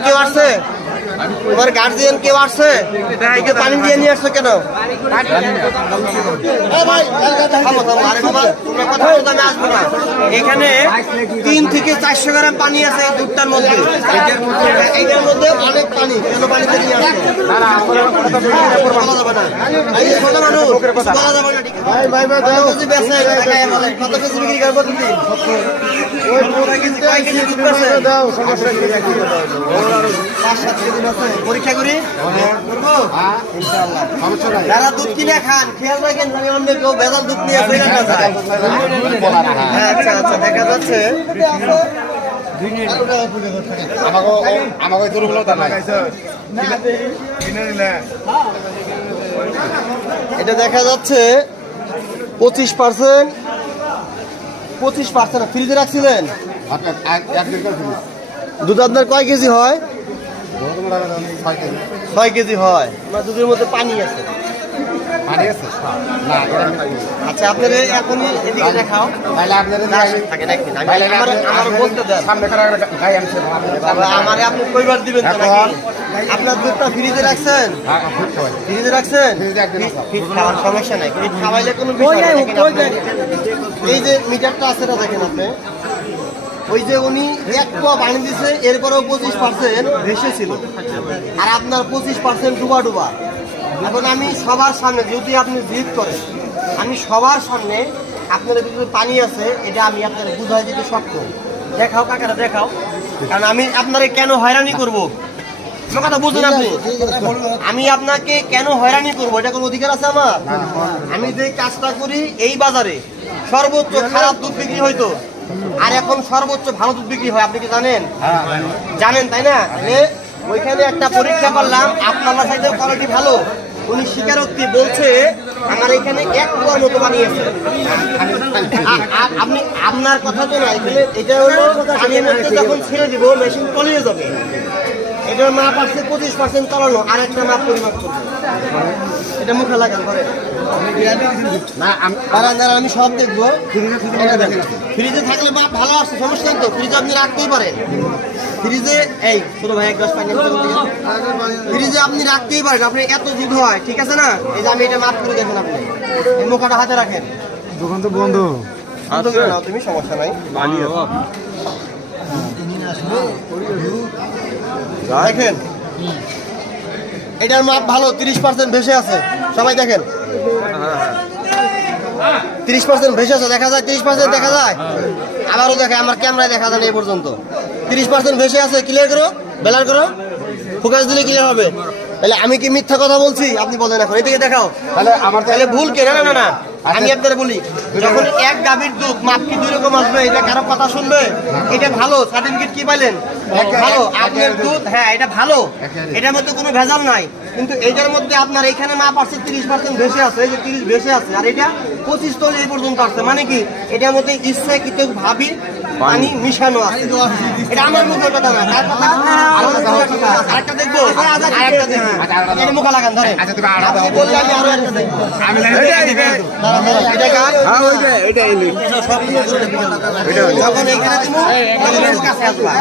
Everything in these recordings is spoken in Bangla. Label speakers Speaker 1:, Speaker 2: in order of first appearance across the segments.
Speaker 1: কেউ আসছে? তোমার গার্জিয়ান কেউ আসছে? একে পানি দিয়ে নিয়ে আসছো কেন। এখানে তিন থেকে চারশো গ্রাম পানি আছে এই দুধটার মধ্যে। এইটার মধ্যে অনেক পানি কেন পানিতে নিয়ে আসছে আছে? পাঁচ সাত কেজি বেচে। পরীক্ষা করি? করব যারা দুধ কিনে খান। খেয়াল রাখেন অন্য কেউ দুধ নিয়ে না যায়। আচ্ছা আচ্ছা দেখা যাচ্ছে।
Speaker 2: আমাকে নাই।
Speaker 1: এটা দেখা যাচ্ছে পঁচিশ পার্সেন্ট পঁচিশ পার্সেন্ট ফ্রিজে রাখছিলেন।
Speaker 2: ফেলি
Speaker 1: দুধ আপনার কয় কেজি হয়?
Speaker 2: ছয় কেজি
Speaker 1: হয়। আমার দুধের মধ্যে পানি আছে।
Speaker 2: পানি না।
Speaker 1: আচ্ছা আপনার এখনই এদিকে দেখাও।
Speaker 2: তাহলে আপনাদের
Speaker 1: থাকে নাকি? আমার বলতে দেন।
Speaker 2: সামনে গাই আনছে
Speaker 1: আমারে আপনি কইবার দিবেন তো নাকি? আপনার দুধটা ফ্রিজে রাখছেন? ফ্রিজে রাখছেন?
Speaker 2: ফ্রিজে।
Speaker 1: ফ্রিজ খাওয়ার সমস্যা নাই। ফ্রিজ খাওয়াইলে কোনো বিষয়। এই যে মিটারটা আছে না দেখেন আপনি। ওই যে উনি এক পোয়া পানি দিছে, এরপরেও পঁচিশ পার্সেন্ট ভেসে ছিল। আর আপনার পঁচিশ পার্সেন্ট ডুবা ডুবা। এখন আমি সবার সামনে, যদি আপনি জিদ করেন, আমি সবার সামনে আপনার ভিতরে পানি আছে, এটা আমি আপনার বুঝাই দিতে সক্ষম। দেখাও কাকারা, দেখাও। কারণ আমি আপনারে কেন হয়রানি করব? আমি আপনাকে কেন হয়রানি করব? এটা কোনো অধিকার আছে আমার? আমি যে কাজটা করি এই বাজারে, সর্বোচ্চ খারাপ দুধ বিক্রি হইতো। আর এখন সর্বোচ্চ ভালো দুধ বিক্রি হয় আপনি কি জানেন? জানেন তাই না? ওইখানে একটা পরীক্ষা করলাম আপনার সাইডে কোয়ালিটি ভালো? উনি স্বীকারোক্তি বলছে আমার এখানে এক পোয়ার মতো বানিয়েছে আপনি আপনার কথা তো না এখানে এটা হলো আমি যখন ছেড়ে দিব মেশিন তলিয়ে যাবে। এটার মাপ আসছে পঁচিশ পার্সেন্ট তলানো আর একটা মাপ পরিমাপ করবে এটা মুখে লাগান করে
Speaker 2: না আমি
Speaker 1: সব দেখব। ফ্রিজে থাকলে মাপ ভালো আসছে সমস্যা তো। ফ্রিজে আপনি রাখতেই পারেন। ফ্রিজে এই ছোট ভাই এক গ্লাস পানি। ফ্রিজে আপনি রাখতেই পারেন। আপনি এত দুধ হয় ঠিক আছে না? এই যে আমি এটা মাপ করে দেখেন আপনি। এই মুখাটা হাতে রাখেন।
Speaker 3: দোকান তো বন্ধ।
Speaker 1: বন্ধ নাও তুমি সমস্যা নাই। দেখেন। এটার মাপ ভালো, তিরিশ পার্সেন্ট ভেসে আছে। সবাই দেখেন। তিরিশ পার্সেন্ট ভেসে আছে, দেখা যায়, তিরিশ পার্সেন্ট দেখা যায়। আবারও দেখে আমার ক্যামেরায় দেখা যায় এই পর্যন্ত। তিরিশ পার্সেন্ট ভেসে আছে ক্লিয়ার করো বেলার করো। ফোকাস দিলে ক্লিয়ার হবে। তাহলে আমি কি মিথ্যা কথা বলছি? আপনি বলেন এখন, এদিকে দেখাও।
Speaker 2: তাহলে আমার
Speaker 1: তাহলে ভুল কে না না না। আমি আপনার বলি যখন এক গাভীর দুধ মাপ কি দুই রকম আসবে? এটা কারও কথা শুনবে? এটা ভালো সার্টিফিকেট কি পাইলেন? ভালো আপনার দুধ। হ্যাঁ এটা ভালো। এটার মধ্যে কোনো ভেজাল নাই। কিন্তু এটার মধ্যে আপনার এখানে মাপ আসছে তিরিশ পার্সেন্ট বেশি আছে এই যে তিরিশ ভেসে আছে। আর এটা পঁচিশ তলে এই পর্যন্ত আসছে। মানে কি? এটার মধ্যে ইচ্ছাকৃত ভাবি পানি মিশানো আছে এটা আমার মুখের কথা না তার কথা আমার। আরেকটা দেখব আরেকটা দেখব এটা মুখা লাগান ধরে
Speaker 2: আচ্ছা তুমি
Speaker 1: বললে আমি আরও একটা দেখব এটা কার? যখন এইখানে দিব, তখন একটু কাছে আসবা।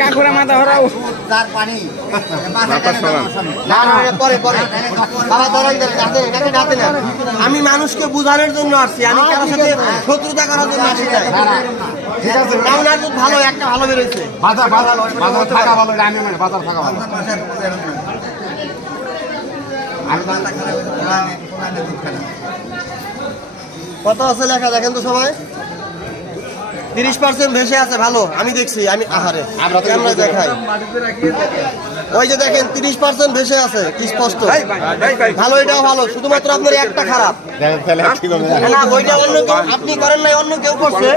Speaker 3: কাকুরা মাথা হরাও
Speaker 1: না, না, এটা পরে, পরে। বাবা, আমি মানুষকে বোঝানোর জন্য আসছি। আমি কারোর সাথে শত্রুতা করার জন্য আসি দুধ ভালো একটা ভালো বেরোচ্ছে
Speaker 2: বাজার বাজার বাজার থাকা ভালো আমি মানে বাজার থাকা ভালো।
Speaker 1: কত আছে লেখা দেখেন তো সবাই? তিরিশ পার্সেন্ট ভেসে আছে ভালো। আমি দেখছি আমি আহারে
Speaker 2: আমরা
Speaker 1: দেখাই। ওই যে দেখেন তিরিশ পার্সেন্ট ভেসে আছে স্পষ্ট। ভালো এটাও ভালো। শুধুমাত্র আপনার একটা খারাপ। না, ওইটা অন্য কেউ আপনি করেন নাই অন্য কেউ করছে।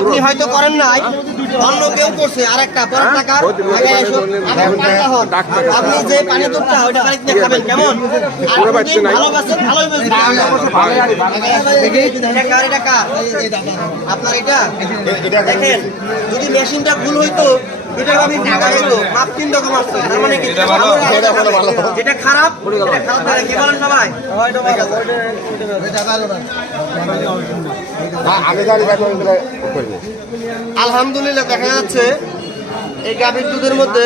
Speaker 1: আপনি হয়তো করেন নাই অন্য কেউ করছে। আর একটা পরের টাকা আগে এসো, আপনি যে পানি দুধটা ওইটা বাড়িতে নিয়ে খাবেন কেমন? ভালোবাসেন ভালোই আপনার এটা? দেখেন যদি মেশিনটা ভুল হইতো দুইটা গাভী টাকা হইতো মাপ তিন রকম আসছে। তার মানে কি?
Speaker 2: এটা।
Speaker 1: যেটা খারাপ খারাপ কি বলেন সবাই। আলহামদুলিল্লাহ দেখা যাচ্ছে এই গাভীর দুধের মধ্যে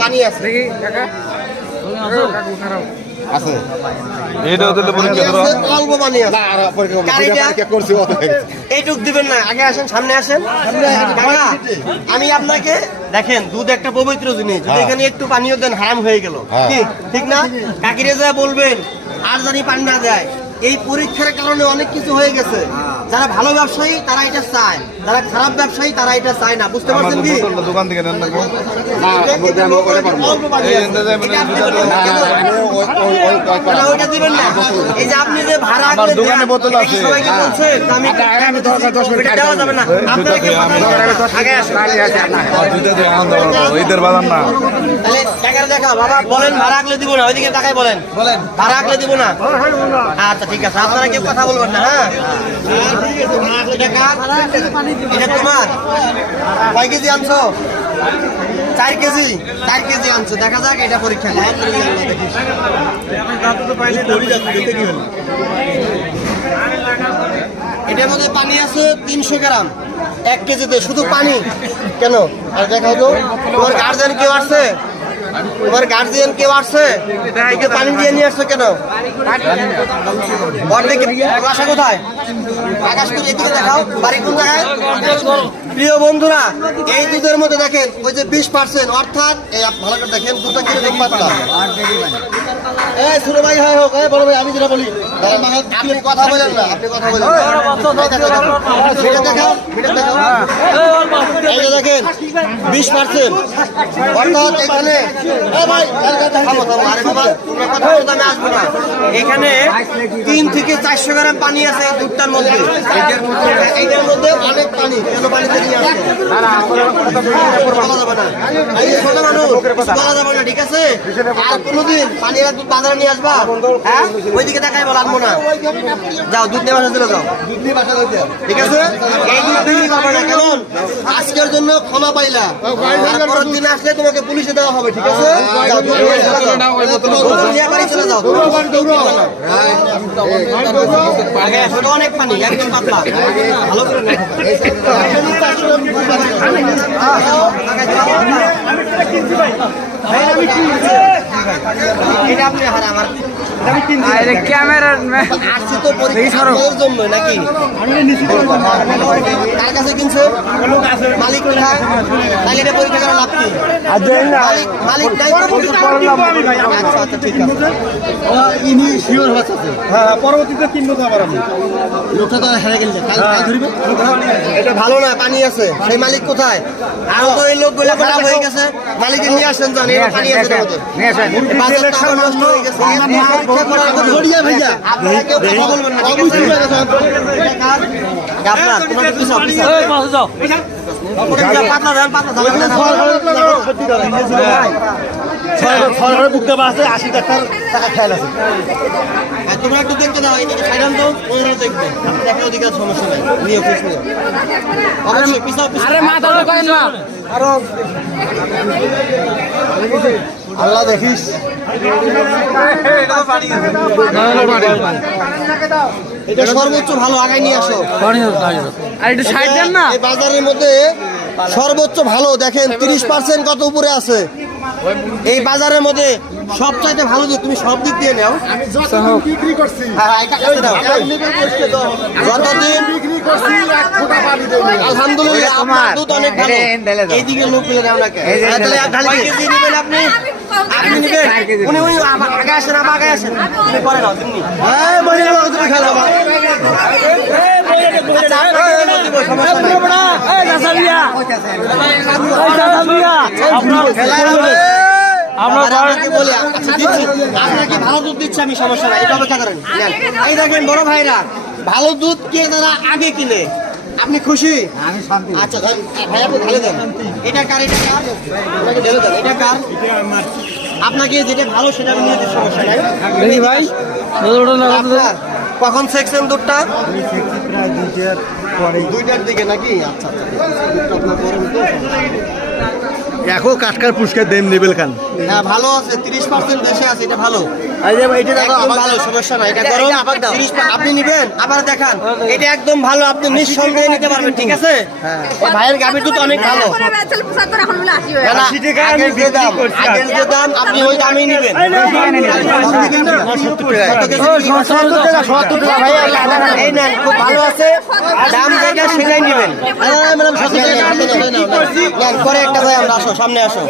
Speaker 1: পানি আছে।
Speaker 3: দেখি কাকা
Speaker 2: আছে।
Speaker 4: এটা
Speaker 1: পরীক্ষা অল্প পানি আছে
Speaker 2: না আর পরীক্ষা করছি অত
Speaker 1: এইটুক দিবেন না আগে আসেন সামনে আসেন। আমি আপনাকে দেখেন দুধ একটা পবিত্র জিনিস। যদি
Speaker 2: হ্যাঁ।
Speaker 1: এখানে একটু পানিও দেন হারাম হয়ে গেল।
Speaker 2: হ্যাঁ।
Speaker 1: ঠিক না? কাকিরে যা বলবেন আর জানি পানি না দেয় এই পরীক্ষার কারণে অনেক কিছু হয়ে গেছে। যারা ভালো ব্যবসায়ী তারা এটা চায়। যারা খারাপ ব্যবসায়ী তারা এটা চায় না। বুঝতে পারছেন কি?
Speaker 4: দোকান থেকে নেন না মানে
Speaker 1: ওইটা দিবেন না। এই যে আপনি যে ভাড়া করে
Speaker 4: দোকানে বোতল আছে।
Speaker 1: সবাইকে বলছেন? আমি
Speaker 2: মিনিট
Speaker 1: দেওয়া যাবে না। আপনারা কি আগে আসুন।
Speaker 4: আর দুইটা দিয়ে আনন্দ করব। ঈদের বাজার না।
Speaker 1: তাহলে টাকার দেখা বাবা বলেন ভাড়া আগলে দিব না ওইদিকে টাকাই বলেন। বলেন। ভাড়া আগলে দিব না? আচ্ছা ঠিক আছে আপনারা কেউ কথা বলবেন না হ্যাঁ? এটা কয় কেজি আনছো? চার কেজি চার কেজি আনছো। দেখা যাক, এটা পরীক্ষা। এটার মধ্যে পানি আছে তিনশো গ্রাম। এক কেজিতে, শুধু পানি। কেন? আর দেখা হতো তোমার গার্জেন কেউ আসছে তোমার গার্জিয়ান কেউ আসছে? পানি দিয়ে নিয়ে আসছো কেন? বাসা কোথায়? আকাশ এদিকে দেখাও, বাড়ি কোন প্রিয় বন্ধুরা, এই দুধের মধ্যে দেখেন, ওই যে বিশ পার্সেন্ট অর্থাৎ, এই ভালো করে দেখেন, দুধটা কীরকম পাতলা ভাই, হয়, হোক বড় ভাই, আমি কথা বলেন না কথা বলেন দেখেন, বিশ পার্সেন্ট অর্থাৎ এখানে এখানে তিন থেকে চারশো গ্রাম পানি আছে এই দুধটার মধ্যে। এইটার মধ্যে অনেক পানি কেন পানিতে নিয়ে আসছে বলা যাবে না। এই যে ছোট মানুষ, কিছু বলা যাবে না, ঠিক আছে? আর কোনোদিন পানি দুধ বাজারে নিয়ে আসবা? হ্যাঁ? ওইদিকে বল আনব না। যাও দুধ নিয়ে বাসা দিলে যাও। ঠিক আছে? এই দুধ বিক্রি করবে না কেমন? আজকের জন্য ক্ষমা পাইলা। পরের দিন আসলে তোমাকে পুলিশে দেওয়া হবে ঠিক আছে? ছোট অনেক পাতলা আচ্ছা আচ্ছা
Speaker 5: হ্যাঁ পরবর্তীতে কিনবো তো আবার আমি।
Speaker 1: লোকটা তো হেরে কাল ধরিবে? এটা ভালো না পানি আছে। সেই মালিক কোথায়? আর তো এই লোকগুলো খারাপ হয়ে গেছে। মালিকের নিয়ে আসেন জান এই পানি আছে এর মধ্যে বাজারটা আবার নষ্ট হয়ে গেছে। পরীক্ষা করার পর
Speaker 5: গড়িয়া ভাইয়া
Speaker 1: আপনারা কেউ কথা বলবেন না। ঠিক আছে এটা কার? এটা আপনার তোমাকে পিছাও পিছাও পাতলা দেন পাতলা দেন
Speaker 5: সরকারের বুক দেওয়া আছে আশি টাকার টাকা খেয়াল আছে।
Speaker 1: তোমরা একটু দেখতে দাও এদিকে সাইডান দাও ওনারা দেখবে। দেখে ওদিকে সমস্যা নাই। নিয়ে অফিস নিয়ে অবশ্যই পিছাও পিছাও।
Speaker 3: আরে মাথা ঢোকায় না।
Speaker 5: আল্লাহ দেখিস।
Speaker 1: এটা সর্বোচ্চ ভালো আগায় নিয়ে আসো।
Speaker 3: আর একটু সাইড দেন না।
Speaker 1: বাজারের মধ্যে সর্বোচ্চ ভালো দেখেন তিরিশ পার্সেন্ট কত উপরে আছে? এই বাজারের মধ্যে সবচাইতে ভালো দুধ তুমি সব দিক দিয়ে নাও।
Speaker 5: বিক্রি করছি।
Speaker 1: হ্যাঁ, হ্যাঁ। যতদিন আলহামদুলিল্লাহ আপনার দুধ অনেক ভালো। এইদিকে লোক পেলে নাও না হ্যাঁ, তাহলে আর কেজি নেবেন আপনি? আপনি নেবেন? উনি উনি আগে আসেন আমার আগে আসেন। তুমি পরে নাও তুমি
Speaker 5: হ্যাঁ বলে তুমি খেলা
Speaker 1: ভালো দুধ দিচ্ছি আমি সমস্যা নাই অপেক্ষা করেন এই দেখেন বড় ভাইরা ভালো দুধ কে তারা আগে কিনে আপনি খুশি আচ্ছা ধর, ভাই আপনি ঢেলে দেন এটা কার এটা কার আপনাকে ঢেলে দেন এটা কার আপনাকে যেটা ভালো সেটা নিয়ে সমস্যা নাই।
Speaker 3: ভাই
Speaker 1: কখন সেকশন দুধটা? দুইটার দিকে নাকি? আচ্ছা আচ্ছা দুধটা আপনার গরম তো
Speaker 5: এখন কাটকার পুরস্কার দেন নেবেল খান।
Speaker 1: হ্যাঁ ভালো আছে তিরিশ পার্সেন্ট দেশে আছে এটা ভালো।
Speaker 5: এই যে এটা দেখো
Speaker 1: একদম
Speaker 5: আবার
Speaker 1: ভালো সমস্যা নাই এটা গরম 30 আপনি নিবেন আবার দেখান এটা একদম ভালো আপনি নিঃসন্দেহে নিতে পারবেন ঠিক আছে ভাইয়ের গাভীর দুধ অনেক ভালো না, না, আগের যে দাম আগের যে দাম আপনি ওই দামেই নিবেন খুব ভালো আছে দাম যেটা সেটাই নিবেন পরে একটা ভাই আমরা আসো সামনে আসো